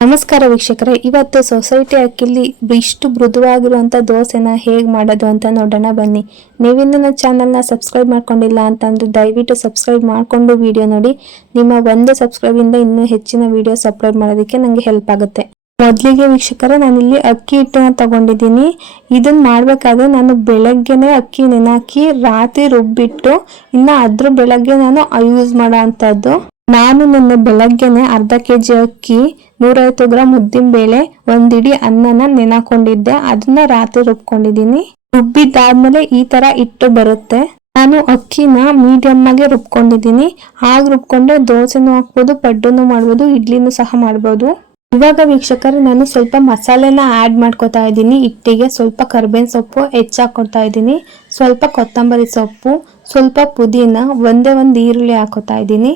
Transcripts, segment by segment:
ನಮಸ್ಕಾರ ವೀಕ್ಷಕರೇ, ಇವತ್ತು ಸೊಸೈಟಿ ಅಕ್ಕಿಲಿ ಇಷ್ಟು ಮೃದುವಾಗಿರುವಂಥ ದೋಸೆನ ಹೇಗೆ ಮಾಡೋದು ಅಂತ ನೋಡೋಣ ಬನ್ನಿ. ನೀವಿನ್ನೂ ನನ್ನ ಚಾನಲ್ನ ಸಬ್ಸ್ಕ್ರೈಬ್ ಮಾಡ್ಕೊಂಡಿಲ್ಲ ಅಂತಂದ್ರೆ ದಯವಿಟ್ಟು ಸಬ್ಸ್ಕ್ರೈಬ್ ಮಾಡಿಕೊಂಡು ವಿಡಿಯೋ ನೋಡಿ. ನಿಮ್ಮ ಒಂದು ಸಬ್ಸ್ಕ್ರೈಬಿಂದ ಇನ್ನೂ ಹೆಚ್ಚಿನ ವಿಡಿಯೋಸ್ ಅಪ್ಲೋಡ್ ಮಾಡೋದಕ್ಕೆ ನನಗೆ ಹೆಲ್ಪ್ ಆಗುತ್ತೆ. ಮೊದಲಿಗೆ ವೀಕ್ಷಕರೇ, ನಾನಿಲ್ಲಿ ಅಕ್ಕಿ ಹಿಟ್ಟನ್ನ ತಗೊಂಡಿದ್ದೀನಿ. ಇದನ್ನ ಮಾಡಬೇಕಾದ್ರೆ ನಾನು ಬೆಳಗ್ಗೆನೆ ಅಕ್ಕಿ ನೆನಾಕಿ ರಾತ್ರಿ ರುಬ್ಬಿಟ್ಟು ಇನ್ನು ಅದ್ರ ಬೆಳಗ್ಗೆ ನಾನು ಯೂಸ್ ಮಾಡೋ ಅಂಥದ್ದು. ನಾನು ನಿನ್ನೆ ಬೆಳಗ್ಗೆನೆ ಅರ್ಧ ಕೆಜಿ ಅಕ್ಕಿ, 150 ಗ್ರಾಮ್ ಉದ್ದಿನ ಬೇಳೆ, ಒಂದಿಡಿ ಅನ್ನನ ನೆನಾಕೊಂಡಿದ್ದೆ. ಅದನ್ನ ರಾತ್ರಿ ರುಬ್ಕೊಂಡಿದ್ದೀನಿ. ರುಬ್ಬಿದ್ದಾದ್ಮೇಲೆ ಈ ತರ ಹಿಟ್ಟು ಬರುತ್ತೆ. ನಾನು ಅಕ್ಕಿನ ಮೀಡಿಯಮ್ ಆಗಿ ರುಬ್ಕೊಂಡಿದ್ದೀನಿ. ಹಾಗೆ ರುಬ್ಕೊಂಡ್ರೆ ದೋಸೆನೂ ಹಾಕ್ಬೋದು, ಪಡ್ಡುನು ಮಾಡ್ಬೋದು, ಇಡ್ಲಿನೂ ಸಹ ಮಾಡ್ಬೋದು. ಇವಾಗ ವೀಕ್ಷಕರು, ನಾನು ಸ್ವಲ್ಪ ಮಸಾಲೆನ ಆಡ್ ಮಾಡ್ಕೊತಾ ಇದ್ದೀನಿ. ಹಿಟ್ಟಿಗೆ ಸ್ವಲ್ಪ ಕರ್ಬೇವಿನ ಸೊಪ್ಪು ಹೆಚ್ಚಾಕೊತಾ ಇದ್ದೀನಿ, ಸ್ವಲ್ಪ ಕೊತ್ತಂಬರಿ ಸೊಪ್ಪು, ಸ್ವಲ್ಪ ಪುದೀನ, ಒಂದೇ ಒಂದು ಈರುಳ್ಳಿ ಹಾಕೋತಾ ಇದ್ದೀನಿ.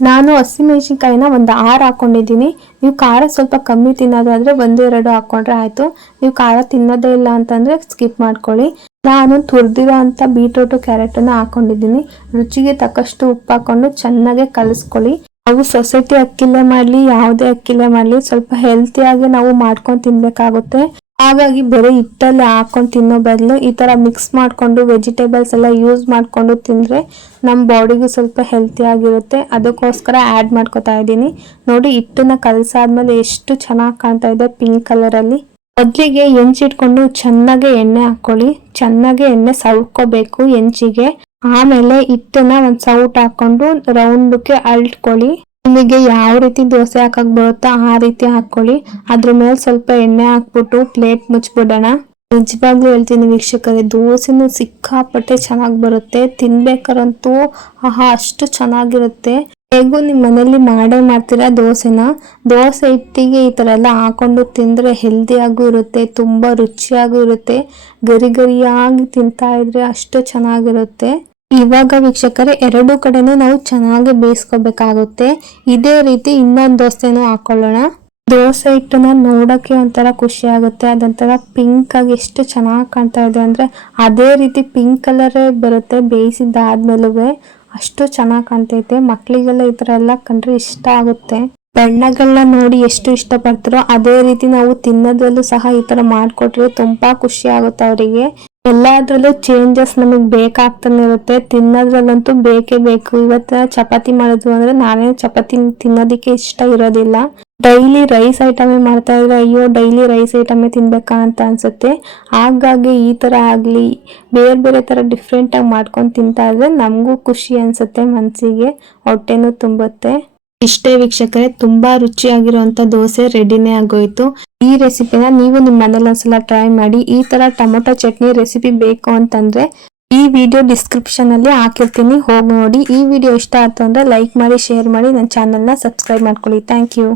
ನಾನು ಹಸಿಮೆಣಸಿನ್ಕಾಯಿನ ಒಂದು 6 ಹಾಕೊಂಡಿದ್ದೀನಿ. ನೀವು ಖಾರ ಸ್ವಲ್ಪ ಕಮ್ಮಿ ತಿನ್ನೋದಾದ್ರೆ 1-2 ಹಾಕೊಂಡ್ರೆ ಆಯ್ತು. ನೀವು ಖಾರ ತಿನ್ನೋದೇ ಇಲ್ಲ ಅಂತಂದ್ರೆ ಸ್ಕಿಪ್ ಮಾಡ್ಕೊಳ್ಳಿ. ನಾನು ತುರಿದಿರೋ ಅಂತ ಬೀಟ್ರೂಟು ಕ್ಯಾರೆಟನ್ನು ಹಾಕೊಂಡಿದ್ದೀನಿ. ರುಚಿಗೆ ತಕ್ಕಷ್ಟು ಉಪ್ಪು ಹಾಕೊಂಡು ಚೆನ್ನಾಗಿ ಕಲಿಸ್ಕೊಳ್ಳಿ. ನಾವು ಸೊಸೈಟಿ ಅಕ್ಕಿಲೇ ಮಾಡಲಿ, ಯಾವುದೇ ಅಕ್ಕಿಲೇ ಮಾಡಲಿ, ಸ್ವಲ್ಪ ಹೆಲ್ತಿಯಾಗಿ ನಾವು ಮಾಡ್ಕೊಂಡು ತಿನ್ಬೇಕಾಗುತ್ತೆ. ಹಾಗಾಗಿ ಬರೀ ಹಿಟ್ಟಲ್ಲಿ ಹಾಕೊಂಡು ತಿನ್ನೋ ಬದಲು ಈ ತರ ಮಿಕ್ಸ್ ಮಾಡ್ಕೊಂಡು ವೆಜಿಟೇಬಲ್ಸ್ ಎಲ್ಲ ಯೂಸ್ ಮಾಡ್ಕೊಂಡು ತಿಂದ್ರೆ ನಮ್ಮ ಬಾಡಿಗೂ ಸ್ವಲ್ಪ ಹೆಲ್ತಿ ಆಗಿರುತ್ತೆ. ಅದಕ್ಕೋಸ್ಕರ ಆ್ಯಡ್ ಮಾಡ್ಕೊತಾ ಇದ್ದೀನಿ. ನೋಡಿ, ಹಿಟ್ಟನ್ನ ಕಲಸಾದ್ಮೇಲೆ ಎಷ್ಟು ಚೆನ್ನಾಗಿ ಕಾಣ್ತಾ ಇದೆ ಪಿಂಕ್ ಕಲರ್ ಅಲ್ಲಿ. ಮೊದಲಿಗೆ ಹೆಂಚಿಟ್ಕೊಂಡು ಚೆನ್ನಾಗಿ ಎಣ್ಣೆ ಹಾಕೊಳ್ಳಿ. ಚೆನ್ನಾಗಿ ಎಣ್ಣೆ ಸವರ್ಕೋಬೇಕು ಹೆಂಚಿಗೆ. ಆಮೇಲೆ ಹಿಟ್ಟನ್ನ ಒಂದು ಸೌಟ್ ಹಾಕೊಂಡು ರೌಂಡ್ಗೆ ಅಳ್ತ್ಕೊಳ್ಳಿ. ನಿಮಗೆ ಯಾವ ರೀತಿ ದೋಸೆ ಹಾಕಕ್ ಬರುತ್ತೋ ಆ ರೀತಿ ಹಾಕೊಳ್ಳಿ. ಅದ್ರ ಮೇಲೆ ಸ್ವಲ್ಪ ಎಣ್ಣೆ ಹಾಕ್ಬಿಟ್ಟು ಪ್ಲೇಟ್ ಮುಚ್ಬಿಡೋಣ. ನಿಜವಾಗ್ಲೂ ಹೇಳ್ತೀನಿ ವೀಕ್ಷಕರೇ, ದೋಸೆನೂ ಸಿಕ್ಕಾಪಟ್ಟೆ ಚೆನ್ನಾಗಿ ಬರುತ್ತೆ. ತಿನ್ಬೇಕಾರಂತೂ ಅಷ್ಟು ಚೆನ್ನಾಗಿರುತ್ತೆ. ಹೇಗೂ ನಿಮ್ಮ ಮನೇಲಿ ಮಾಡೇ ಮಾಡ್ತೀರಾ ದೋಸೆನ. ದೋಸೆ ಹಿಟ್ಟಿಗೆ ಈ ತರ ಎಲ್ಲ ಹಾಕೊಂಡು ತಿಂದ್ರೆ ಹೆಲ್ದಿಯಾಗೂ ಇರುತ್ತೆ, ತುಂಬಾ ರುಚಿಯಾಗೂ ಇರುತ್ತೆ. ಗರಿ ಗರಿಯಾಗಿ ತಿಂತಾ ಇದ್ರೆ ಅಷ್ಟು ಚೆನ್ನಾಗಿರುತ್ತೆ. ಇವಾಗ ವೀಕ್ಷಕರೇ, ಎರಡು ಕಡೆನೂ ನಾವು ಚೆನ್ನಾಗಿ ಬೇಯಿಸ್ಕೋಬೇಕಾಗುತ್ತೆ. ಇದೇ ರೀತಿ ಇನ್ನೊಂದು ದೋಸೆನೂ ಹಾಕೊಳ್ಳೋಣ. ದೋಸೆ ಹಿಟ್ಟನ್ನ ನೋಡಕ್ಕೆ ಒಂಥರ ಖುಷಿ ಆಗುತ್ತೆ. ಅದೊಂಥರ ಪಿಂಕ್ ಆಗಿ ಎಷ್ಟು ಚೆನ್ನಾಗಿ ಕಾಣ್ತಾ ಇದೆ ಅಂದ್ರೆ ಅದೇ ರೀತಿ ಪಿಂಕ್ ಕಲರೇ ಬರುತ್ತೆ ಬೇಯಿಸಿದ್ದಾದ್ಮೇಲೂ. ಅಷ್ಟು ಚೆನ್ನಾಗಿ ಕಾಣ್ತೈತೆ. ಮಕ್ಳಿಗೆಲ್ಲ ಈ ತರ ಎಲ್ಲ ಕಂಡ್ರೆ ಇಷ್ಟ ಆಗುತ್ತೆ. ಬಣ್ಣಗಳನ್ನ ನೋಡಿ ಎಷ್ಟು ಇಷ್ಟಪಡ್ತಾರೋ ಅದೇ ರೀತಿ ನಾವು ತಿನ್ನೋದ್ರಲ್ಲೂ ಸಹ ಈ ತರ ಮಾಡ್ಕೊಟ್ರೆ ತುಂಬಾ ಖುಷಿ ಆಗುತ್ತೆ ಅವರಿಗೆ. ಎಲ್ಲಾದ್ರಲ್ಲೂ ಚೇಂಜಸ್ ನಮಗ್ ಬೇಕಾಗ್ತಾನೆ ಇರುತ್ತೆ. ತಿನ್ನೋದ್ರಲ್ಲಂತೂ ಬೇಕೇ ಬೇಕು. ಇವತ್ತ ಚಪಾತಿ ಮಾಡಿದ್ವು ಅಂದ್ರೆ ನಾನೇ ಚಪಾತಿ ತಿನ್ನೋದಿಕ್ಕೆ ಇಷ್ಟ ಇರೋದಿಲ್ಲ. ಡೈಲಿ ರೈಸ್ ಐಟಮೇ ಮಾಡ್ತಾ ಇದ್ರೆ ಅಯ್ಯೋ ಡೈಲಿ ರೈಸ್ ಐಟಮೇ ತಿನ್ಬೇಕಾ ಅಂತ ಅನ್ಸುತ್ತೆ. ಹಾಗಾಗಿ ಈ ತರ ಆಗ್ಲಿ, ಬೇರೆ ಬೇರೆ ತರ ಡಿಫ್ರೆಂಟ್ ಆಗಿ ಮಾಡ್ಕೊಂಡು ತಿಂತಾ ಇದ್ರೆ ನಮಗೂ ಖುಷಿ ಅನ್ಸುತ್ತೆ, ಮನ್ಸಿಗೆ ಹೊಟ್ಟೆನೂ ತುಂಬುತ್ತೆ. ಇಷ್ಟೇ ವೀಕ್ಷಕರೇ, ತುಂಬಾ ರುಚಿಯಾಗಿರುವಂತ ದೋಸೆ ರೆಡಿನೇ ಆಗೋಯ್ತು. ಈ ರೆಸಿಪಿನ ನೀವು ನಿಮ್ಮ ಮನೇಲಿ ಒಂದ್ಸಲ ಟ್ರೈ ಮಾಡಿ. ಈ ತರ ಟೊಮೊಟೊ ಚಟ್ನಿ ರೆಸಿಪಿ ಬೇಕು ಅಂತಂದ್ರೆ ಈ ವಿಡಿಯೋ ಡಿಸ್ಕ್ರಿಪ್ಷನ್ ಅಲ್ಲಿ ಹಾಕಿರ್ತೀನಿ, ಹೋಗಿ ನೋಡಿ. ಈ ವಿಡಿಯೋ ಇಷ್ಟ ಆಯ್ತು ಅಂದ್ರೆ ಲೈಕ್ ಮಾಡಿ, ಶೇರ್ ಮಾಡಿ, ನನ್ನ ಚಾನಲ್ನ ಸಬ್ಸ್ಕ್ರೈಬ್ ಮಾಡ್ಕೊಳ್ಳಿ. Thank you.